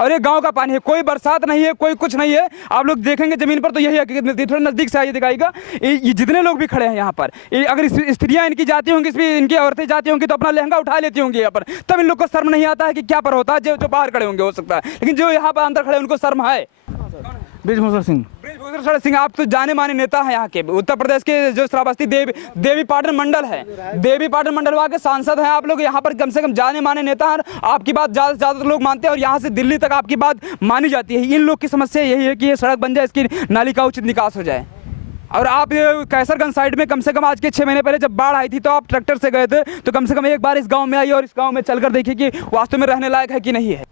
और ये गांव का पानी है, कोई बरसात नहीं है, कोई कुछ नहीं है। आप लोग देखेंगे जमीन पर तो यही है, थोड़ा नजदीक से आइए दिखाएगा। ये जितने लोग भी खड़े हैं यहाँ पर, अगर स्त्रियां इनकी जाती होंगी, इनकी औरतें जाती होंगी तो अपना लहंगा उठा लेती होंगी यहाँ पर, तब इन लोग को शर्म नहीं आता है कि क्या पर होता है। जो बाहर खड़े होंगे हो सकता है, लेकिन जो यहाँ पर अंदर खड़े उनको शर्म है। ब्रिजभूषण सिंह। ब्रिजभूषण सिंह, आप तो जाने माने नेता हैं यहाँ के, उत्तर प्रदेश के जो श्रावस्ती देवी पाटन मंडल है, देवी पाटन मंडल वहाँ के सांसद हैं आप लोग। यहाँ पर कम से कम जाने माने नेता हैं, आपकी बात ज़्यादा से ज़्यादा लोग मानते हैं और यहाँ से दिल्ली तक आपकी बात मानी जाती है। इन लोग की समस्या यही है कि ये सड़क बन जाए, इसकी नाली का उचित निकास हो जाए। और आप कैसरगंज साइड में कम से कम आज के 6 महीने पहले जब बाढ़ आई थी तो आप ट्रैक्टर से गए थे, तो कम से कम एक बार इस गाँव में आई और इस गाँव में चलकर देखिए कि वास्तव में रहने लायक है कि नहीं है।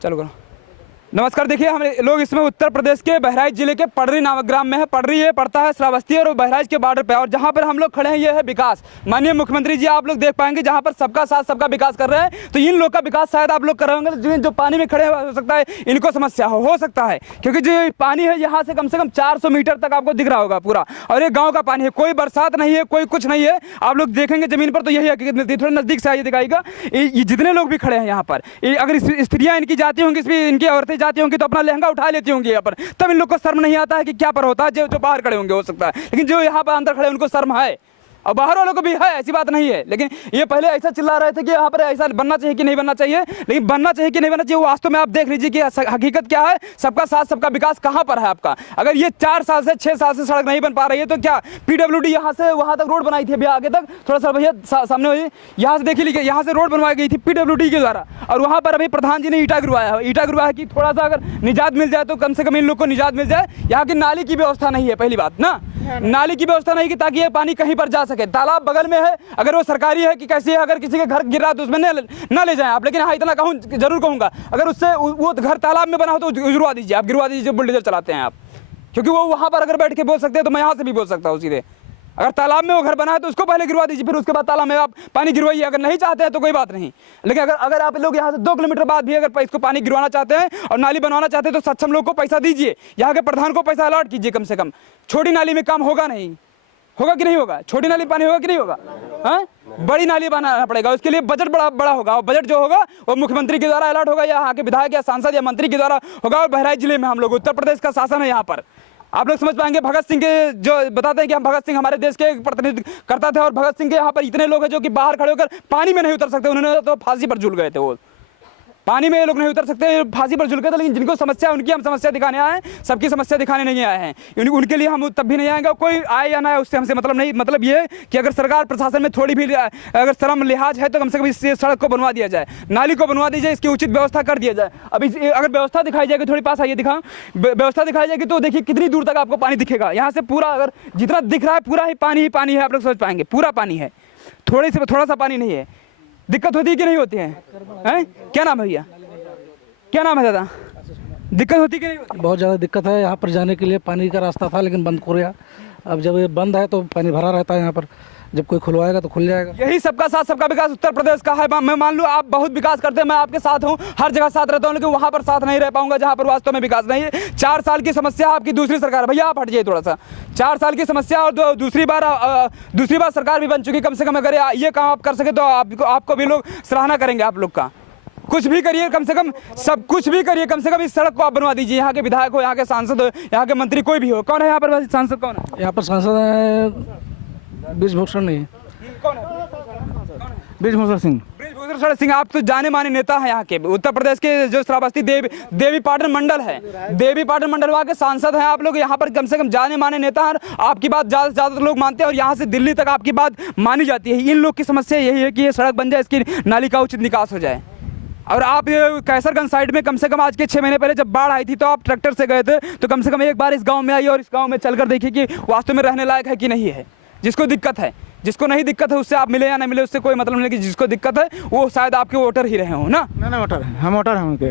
चलो करो। नमस्कार, देखिए हम लोग इसमें उत्तर प्रदेश के बहराइच जिले के पडरी नामक ग्राम में है। पडरी ये पड़ता है श्रावस्ती और बहराइच के बॉर्डर पे, और जहाँ पर हम लोग खड़े हैं ये है विकास। माननीय मुख्यमंत्री जी आप लोग देख पाएंगे जहाँ पर सबका साथ सबका विकास कर रहे हैं, तो इन लोग का विकास शायद आप लोग कर रहे होंगे। जो पानी में खड़े हो सकता है इनको समस्या हो सकता है, क्योंकि जो पानी है यहाँ से कम 400 मीटर तक आपको दिख रहा होगा पूरा, और ये गाँव का पानी है, कोई बरसात नहीं है, कोई कुछ नहीं है। आप लोग देखेंगे जमीन पर तो यही है, थोड़ा नजदीक से आइए दिखाएगा। ये जितने लोग भी खड़े हैं यहाँ पर, अगर स्त्रियां इनकी जाती होंगी, इनकी औरतें जाती होंगी तो अपना लहंगा उठा लेती होंगी यहाँ पर, तब इन लोग को शर्म नहीं आता है कि क्या पर होता है। जो बाहर खड़े होंगे हो सकता है, लेकिन जो यहाँ पर अंदर खड़े उनको शर्म है, और बाहर वालों को भी है, ऐसी बात नहीं है। लेकिन ये पहले ऐसा चिल्ला रहे थे कि यहाँ पर ऐसा बनना चाहिए कि नहीं बनना चाहिए, लेकिन बनना चाहिए कि नहीं बनना चाहिए वास्तव में आप देख लीजिए कि हकीकत क्या है। सबका साथ सबका विकास कहाँ पर है आपका। अगर ये 4 साल से 6 साल से सड़क नहीं बन पा रही है तो क्या PWD यहाँ से वहाँ तक रोड बनाई थी भैया, आगे तक थोड़ा सा भैया सामने हुई, यहाँ से देखिए यहाँ से रोड बनवाई गई थी PWD के द्वारा, और वहाँ पर अभी प्रधान जी ने ईटा गिरवाया है। ईटा गिरवाया कि थोड़ा सा अगर निजात मिल जाए तो कम से कम इन लोग को निजात मिल जाए। यहाँ की नाली की व्यवस्था नहीं है, पहली बात ना, नाली की व्यवस्था नहीं कि ताकि ये पानी कहीं पर जा सके। तालाब बगल में है, अगर वो सरकारी है कि कैसी है, अगर किसी के घर गिर रहा है तो उसमें ना ले जाएं आप, लेकिन हाँ इतना कहूँ जरूर कहूँगा, अगर उससे वो घर तालाब में बना हो तो गिरवा दीजिए, आप गिरवा दीजिए, बुलडोजर चलाते हैं आप, क्योंकि वो वहाँ पर अगर बैठ के बोल सकते हैं तो मैं यहाँ से भी बोल सकता हूँ सीधे। अगर तालाब में वो घर बना है तो उसको पहले गिरवा दीजिए, फिर उसके बाद तालाब में आप पानी गिरवाइए। अगर नहीं चाहते हैं तो कोई बात नहीं, लेकिन अगर आप लोग यहाँ से 2 किलोमीटर बाद भी अगर इसको पानी गिरवाना चाहते हैं और नाली बनवाना चाहते हैं तो सक्षम लोग को पैसा दीजिए, यहाँ के प्रधान को पैसा अलॉट कीजिए कम से कम। छोटी नाली में काम होगा नहीं, होगा कि नहीं होगा? छोटी नाली पानी होगा कि नहीं होगा? हाँ, बड़ी नाली बनाना पड़ेगा, उसके लिए बजट बड़ा होगा, और बजट जो होगा वो मुख्यमंत्री के द्वारा अलॉट होगा, या यहाँ के विधायक या सांसद या मंत्री के द्वारा होगा। और बहराइच जिले में हम लोग, उत्तर प्रदेश का शासन है यहाँ पर, आप लोग समझ पाएंगे। भगत सिंह के जो बताते हैं कि हम भगत सिंह हमारे देश के प्रतिनिधित्व करता थे, और भगत सिंह के यहाँ पर इतने लोग हैं जो कि बाहर खड़े होकर पानी में नहीं उतर सकते, उन्होंने तो फांसी पर झूल गए थे। वो पानी में ये लोग नहीं उतर सकते, फांसी पर झूल गए थे। लेकिन जिनको समस्या है उनकी हम समस्या दिखाने आए हैं, सबकी समस्या दिखाने नहीं आए हैं। उनके लिए हम तब भी नहीं आएंगे, कोई आए या ना आए उससे हमसे मतलब नहीं। मतलब ये कि अगर सरकार प्रशासन में थोड़ी भी अगर शर्म लिहाज है तो कम से कम इस सड़क को बनवा दिया जाए, नाली को बनवा दी जाए, इसकी उचित व्यवस्था कर दिया जाए। अभी अगर व्यवस्था दिखाई जाएगी, थोड़ी पास आइए दिखा, व्यवस्था दिखाई जाएगी तो देखिए कितनी दूर तक आपको पानी दिखेगा। यहाँ से पूरा अगर जितना दिख रहा है पूरा ही पानी है, आप लोग समझ पाएंगे पूरा पानी है, थोड़ा सा पानी नहीं है। दिक्कत होती है कि नहीं होती है? क्या नाम है भैया, क्या नाम है दादा? दिक्कत होती कि नहीं होती? बहुत ज़्यादा दिक्कत है। यहाँ पर जाने के लिए पानी का रास्ता था लेकिन बंद हो गया। अब जब ये बंद है तो पानी भरा रहता है यहाँ पर, जब कोई खुलवाएगा तो खुल जाएगा। यही सबका साथ सबका विकास उत्तर प्रदेश का है। मैं मान लूँ आप बहुत विकास करते हैं, मैं आपके साथ हूँ, हर जगह साथ रहता हूँ, लेकिन वहाँ पर साथ नहीं रह पाऊंगा जहाँ पर वास्तव में विकास नहीं है। 4 साल की समस्या आपकी दूसरी सरकार, भैया आप हट जाइए थोड़ा सा, 4 साल की समस्या और दूसरी बार सरकार भी बन चुकी। कम से कम अगर ये काम आप कर सके तो आपको भी लोग सराहना करेंगे। आप लोग का कुछ भी करिए, कम से कम सब कुछ भी करिए, कम से कम इस सड़क को आप बनवा दीजिए। यहाँ के विधायक हो, यहाँ के सांसद हो, यहाँ के मंत्री, कोई भी हो। कौन है यहाँ पर सांसद? कौन है यहाँ पर सांसद? है ब्रिजभूषण नहीं, कौन है? ब्रिजभूषण सिंह। ब्रिजभूषण सिंह, आप तो जाने माने नेता हैं यहाँ के, उत्तर प्रदेश के जो श्रावस्ती देवी पाटन मंडल है, देवी पाटन मंडल वहाँ के सांसद हैं आप लोग। यहाँ पर कम से कम जाने माने नेता हैं, आपकी बात ज़्यादा से ज़्यादा लोग मानते हैं और यहाँ से दिल्ली तक आपकी बात मानी जाती है। इन लोग की समस्या यही है कि ये सड़क बन जाए, इसकी नाली का उचित निकास हो जाए। और आप कैसरगंज साइड में कम से कम आज के 6 महीने पहले जब बाढ़ आई थी तो आप ट्रैक्टर से गए थे, तो कम से कम एक बार इस गांव में आइए और इस गांव में चलकर देखिए कि वास्तव में रहने लायक है कि नहीं है। जिसको दिक्कत है, जिसको नहीं दिक्कत है, उससे आप मिले या ना मिले उससे कोई मतलब नहीं, कि जिसको दिक्कत है वो शायद आपके वोटर ही रहे हो ना। वोटर है, हम वोटर हैं उनके।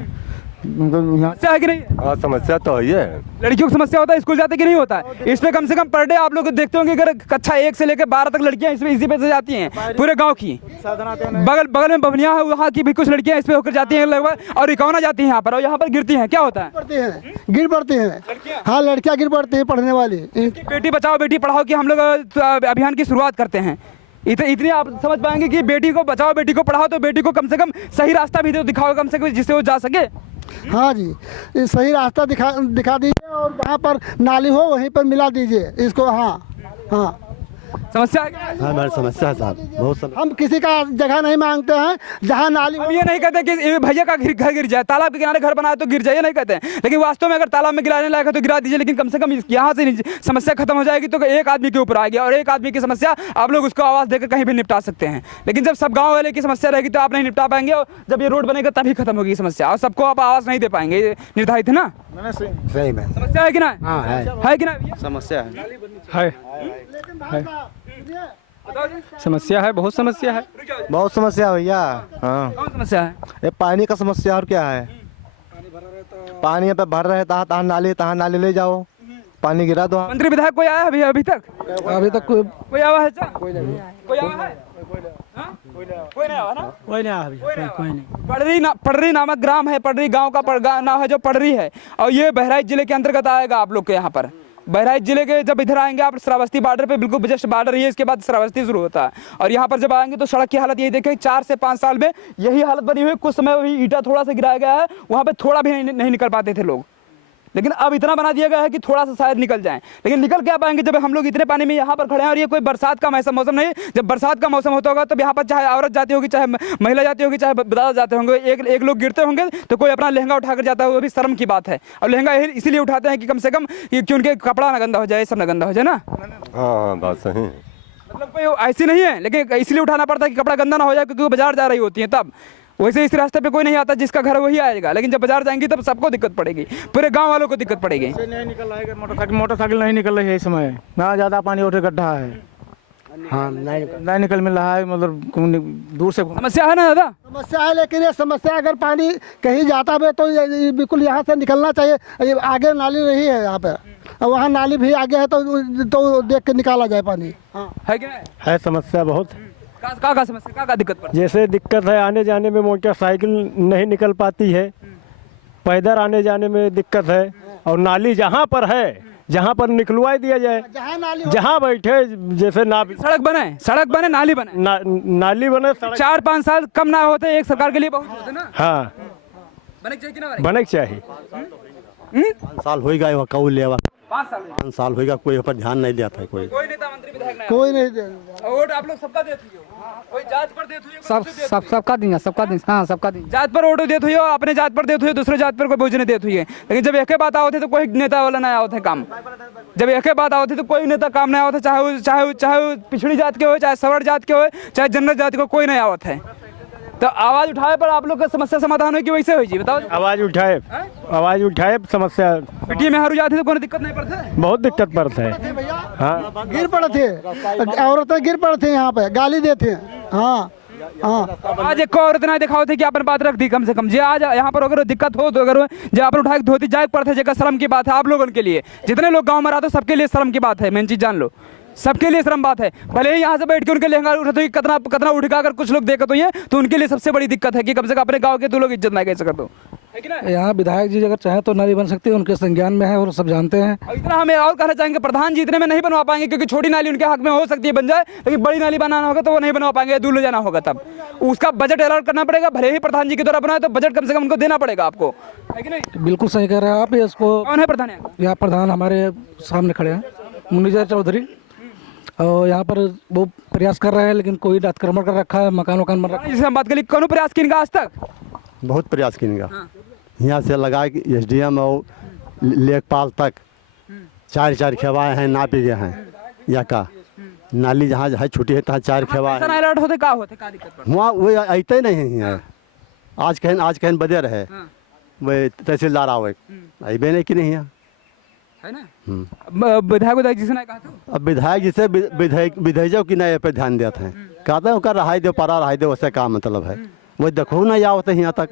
मतलब यहाँ समस्या है कि नहीं? हाँ समस्या तो है ये। लड़कियों की समस्या होता है, स्कूल जाते कि नहीं होता है? इस पे कम से कम पर डे आप लोग देखते होंगे, अगर कक्षा 1 से लेकर 12 तक लड़कियां इसमें इसी पे से जाती हैं पूरे गांव की। बगल बगल में बभनिया है, वहाँ की भी कुछ लड़कियां इस पे होकर जाती हैं लगभग, और इकौना जाती हैं यहाँ पर, और यहाँ पर गिरती हैं। क्या होता है? पड़ती हैं, गिर पड़ती हैं। हाँ, लड़कियाँ गिर पड़ती हैं पढ़ने वाली। बेटी बचाओ बेटी पढ़ाओ की हम लोग अभियान की शुरुआत करते हैं। इतनी आप समझ पाएंगे कि बेटी को बचाओ बेटी को पढ़ाओ, तो बेटी को कम से कम सही रास्ता भी तो दिखाओ कम से कम, जिससे वो जा सके। हाँ जी, ये सही रास्ता दिखा दीजिए, और जहाँ पर नाली हो वहीं पर मिला दीजिए इसको। हाँ हाँ, समस्या है क्या? हाँ हमारी समस्या है साहब, बहुत समस्या। हम किसी का जगह नहीं मांगते हैं, जहाँ नाली हम ये नहीं कहते कि ये भैया का घर गिर जाए, तालाब के किनारे घर बनाए तो गिर जाए, ये नहीं कहते हैं। लेकिन वास्तव में अगर तालाब में गिराने लायक है तो गिरा दीजिए, लेकिन कम से कम यहाँ से समस्या खत्म हो जाएगी तो एक आदमी के ऊपर आ गया, और एक आदमी की समस्या आप लोग उसको आवाज़ देकर कहीं भी निपटा सकते हैं। लेकिन जब सब गाँव वाले की समस्या रहेगी तो आप नहीं निपटा पाएंगे, और जब ये रोड बनेगा तभी खत्म होगी समस्या, और सबको आप आवाज़ नहीं दे पाएंगे। ये निर्धारित है ना? सही में समस्या है कि ना? हाँ है कि ना? समस्या है समस्या है, बहुत समस्या है। बहुत समस्या है भैया। हाँ, कौन समस्या है? ये पानी का समस्या और क्या है? पानी यहाँ पे भर रहता है, तहाँ नाली ले जाओ, पानी गिरा दो। मंत्री विधायक कोई आया है अभी तक? अभी तक कोई आया है? कोई आया है? हाँ? कोई नहीं आया ना? कोई नहीं। पडरी नामक ग्राम है, पडरी गांव का नाम है जो पडरी है, और ये बहराइच जिले के अंतर्गत आएगा आप लोग के यहाँ पर। बहराइच जिले के जब इधर आएंगे आप, श्रावस्ती बॉर्डर पे, बिल्कुल जस्ट बॉर्डर ही है, इसके बाद श्रावस्ती शुरू होता है। और यहाँ पर जब आएंगे तो सड़क की हालत यही देखें, 4 से 5 साल में यही हालत बनी हुई है। कुछ समय भी ईंटा थोड़ा सा गिराया गया है, वहाँ पे थोड़ा भी नहीं निकल पाते थे लोग, लेकिन अब इतना बना दिया गया है कि थोड़ा सा शायद निकल जाएं। लेकिन निकल क्या पाएंगे जब हम लोग इतने पानी में यहाँ पर खड़े हैं, और ये कोई बरसात का मौसम नहीं। जब बरसात का मौसम होता होगा तो यहाँ पर चाहे औरत जाती होगी, चाहे महिला जाती होगी, चाहे दादा जाते होंगे, एक लोग गिरते होंगे तो कोई अपना लहंगा उठाकर जाता है, वो भी शर्म की बात है। और लहंगा इसीलिए उठाते हैं कि कम से कम कि उनके कपड़ा ना गंदा हो जाए, सब ना गंदा हो जाए ना। हाँ बात सही है। मतलब कोई ऐसी नहीं है, लेकिन इसलिए उठाना पड़ता है कि कपड़ा गंदा ना हो जाए, क्योंकि वो बाजार जा रही होती है तब। वैसे इस रास्ते पे कोई नहीं आता, जिसका घर वही आएगा, लेकिन जब बाजार जाएंगी तब सबको दिक्कत पड़ेगी, पूरे गांव वालों को दिक्कत पड़ेगी। नहीं निकल रहा है, मोटरसाइकिल नहीं निकल रही है इस समय, ना ज़्यादा पानी उठे गड्ढा है। हाँ, नहीं निकल मिल रहा है, मतलब दूर से समस्या है ना दादा? समस्या है, लेकिन ये समस्या अगर पानी कहीं जाता है तो ये बिल्कुल यहाँ से निकलना चाहिए। ये आगे नाली नहीं है यहाँ पे, और वहाँ नाली भी आगे है तो देख के निकाला जाए पानी। हाँ, है कि नहीं? है समस्या बहुत। का समस्या का दिक्कत पड़ती जैसे दिक्कत है आने जाने में, मोटरसाइकिल नहीं निकल पाती है, पैदल आने जाने में दिक्कत है, और नाली जहाँ पर है जहाँ पर निकलवा दिया जाए, जहाँ नाली जहाँ बैठे, जैसे सड़क बने नाली बने, नाली बने, 4-5 साल कम ना होते, एक सरकार के लिए बहुत होते ना। हाँ बने चाहिए कि ना बने चाहिए। 5 साल होगा वह कऊ लेवा, 5 साल होगा, कोई पर ध्यान नहीं देता है कोई। कोई नेता मंत्री विधायक नहीं कोई नहीं आया। वोट आप लोग सबका देते हो, कोई जात पर देते हो, सबका दिन, हाँ सबका दिन। जात पर वोट देते हो, अपने जात पर देते हो, दूसरे जात पर कोई बोझ नहीं देते हुए। लेकिन जब एक बात आओ थे तो कोई नेता वाला नहीं आओ थे काम। जब एक बात आओ थे तो कोई नेता काम नहीं आओ थे, चाहे वो पिछड़ी जात के हो, चाहे सवर्ण जात के हो, चाहे जनरल जात के, कोई नहीं आओ थे। तो आवाज उठाए पर आप लोग का समस्या समाधान हो कि वैसे हो जी? बताओ। आवाज उठाए समस्या। पिटिया में हरू जाते तो कोई दिक्कत नहीं पड़ता है? बहुत दिक्कत पड़ता है। हाँ, गिर पड़े थे, औरतें गिर पड़े थे यहाँ पे, गाली देते हैं। हाँ हाँ, आज एक औरत ना दिखाओ थे कि आपने बात रख दी कम से कम जी। आज यहाँ पर अगर दिक्कत हो तो अगर जो आप उठाए धोती जाग पड़ते, जगह शर्म की बात है आप लोगों के लिए। जितने लोग गाँव में रहते सबके लिए शर्म की बात है, मेन चीज जान लो, सबके लिए शर्म बात है। भले ही यहाँ से बैठ के उनके लहंगा उठाते हो, कितना उठा अगर कुछ लोग देखते तो ये तो उनके लिए सबसे बड़ी दिक्कत है कि कम से कम अपने गांव के तो लोग इज्जत ना कैसे कर दो। यहाँ विधायक जी अगर चाहें तो नाली बन सकती है, उनके संज्ञान में है और सब जानते हैं। और इतना हमें और कहना चाहेंगे, प्रधान जी इतने में नहीं बनवा पाएंगे, क्योंकि छोटी नाली उनके हक में हो सकती है बन जाए, लेकिन बड़ी नाली बनाना होगा तो वो नहीं बनवा पाएंगे, दूर ले जाना होगा, तब उसका बजट अलॉट करना पड़ेगा। भले ही प्रधान जी के द्वारा बनाए तो बजट कम से कम उनको देना पड़ेगा आपको, है कि नहीं? बिल्कुल सही कह रहे हैं आप। इसको कौन है प्रधान? यहाँ प्रधान हमारे सामने खड़े हैं, मुनीजर चौधरी, और यहाँ पर वो प्रयास कर रहे हैं, लेकिन कोई अतिक्रमण कर रखा है, मकान बन रखा है। जिससे हम बात करें, कौन प्रयास किनका आज तक? बहुत प्रयास किएगा। यहाँ से लगा कि SDM और लेखपाल तक 4 खेवाए हैं, ना पी गए हैं। या का नाली जहाँ जहाँ छुट्टी है तहाँ 4 खेवाए हैं। अलर्ट होते का होते का दिक्कत? वहाँ वो अते नहीं है। आज कहन बदे रहे वे तहसीलदार आवे, अबे नहीं कि नहीं है ना। विधायक जी से नहीं कहा था? अब विधायक जी से विधायक की नहीं पे ध्यान देते हैं, कहते हैं रहाई दो, परा रहाई दो, उससे का मतलब है? वो देखो ना या होते यहाँ तक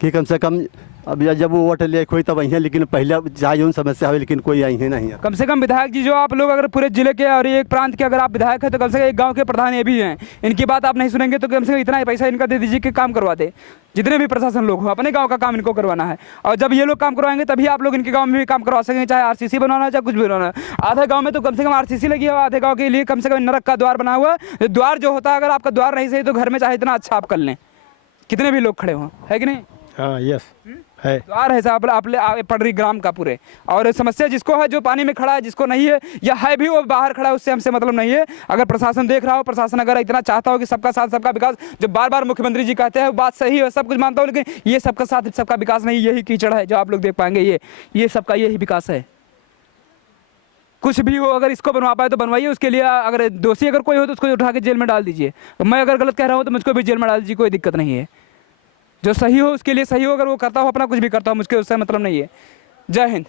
कि कम से कम अब जब वो वोट ले हुई तब आई लेकिन पहले चाहे उन समस्या हुई लेकिन कोई आई है नहीं है। कम से कम विधायक जी जो आप लोग अगर पूरे जिले के और एक प्रांत के अगर आप विधायक हैं तो कम से कम एक गांव के प्रधान ये भी हैं, इनकी बात आप नहीं सुनेंगे तो कम से कम इतना ही पैसा इनका दे दीजिए कि काम करवा दे। जितने भी प्रशासन लोग हो अपने गाँव का काम इनको करवाना है, और जब ये लोग काम करवाएंगे तभी आप लोग इनके गाँव में भी काम करवा सकेंगे, चाहे RCC बनवाना है चाहे कुछ भी बनवाना है। आधे गाँव में तो कम से कम RCC लगी है, आधे गाँव के लिए कम से कम नरक का द्वार बना हुआ है। द्वार जो होता है अगर आपका द्वार नहीं सही तो घर में चाहे इतना अच्छा आप कर लें, कितने भी लोग खड़े हों, है कि नहीं? हाँ यस है। द्वार है साहब आप पडरी ग्राम का पूरे, और समस्या जिसको है जो पानी में खड़ा है, जिसको नहीं है या है भी वो बाहर खड़ा है, उससे हमसे मतलब नहीं है। अगर प्रशासन देख रहा हो, प्रशासन अगर इतना चाहता हो कि सबका साथ सबका विकास, जो बार बार मुख्यमंत्री जी कहते हैं वो बात सही है, सब कुछ मानता हूँ, लेकिन ये सबका साथ सबका विकास नहीं, यही कीचड़ है जो आप लोग देख पाएंगे, ये सबका यही विकास है। कुछ भी हो, अगर इसको बनवा पाए तो बनवाइए, उसके लिए अगर दोषी अगर कोई हो तो उसको उठा के जेल में डाल दीजिए। मैं अगर गलत कह रहा हूँ तो मुझको भी जेल में डाल दीजिए, कोई दिक्कत नहीं है। जो सही हो उसके लिए सही हो, अगर वो करता हो अपना कुछ भी करता हो, मुझको उससे मतलब नहीं है। जय हिंद।